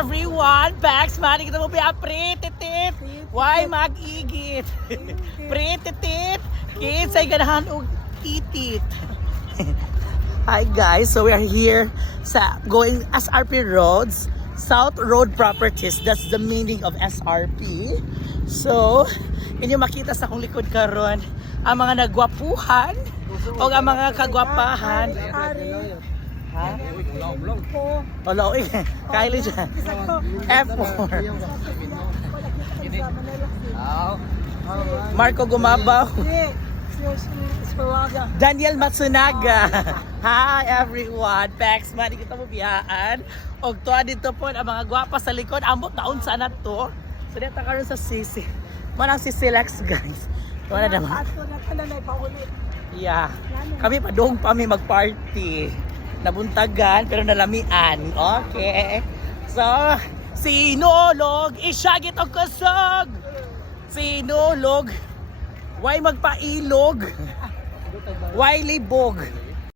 Everyone, Pax, mali kita mo biya, prititit. Why mag-igit? Prititit. Kids, ay ganahan og titit. Hi guys, so we are here sa going SRP Roads, South Road Properties. That's the meaning of SRP. So, inyo makita sa akong likod karon ang mga nagwapuhan o ang mga kagwapahan. Ha? Wala ko eh. Kylie dyan. F4. Marco Gumabaw. Daniel Matsunaga. Hi everyone. Pax, mali kita mo biyaan. Og tuwa dito po ang mga gwapa sa likod. Ambot na unsa na to. So dito karon sa Sisi. Manang si Silex guys. Wala naman. Yeah. Kami padung pa mi mag-party. Nabuntagan pero nalamian. Okay. So, sinulog, isyagit og kusog. Sinulog, why magpailog? Why libog?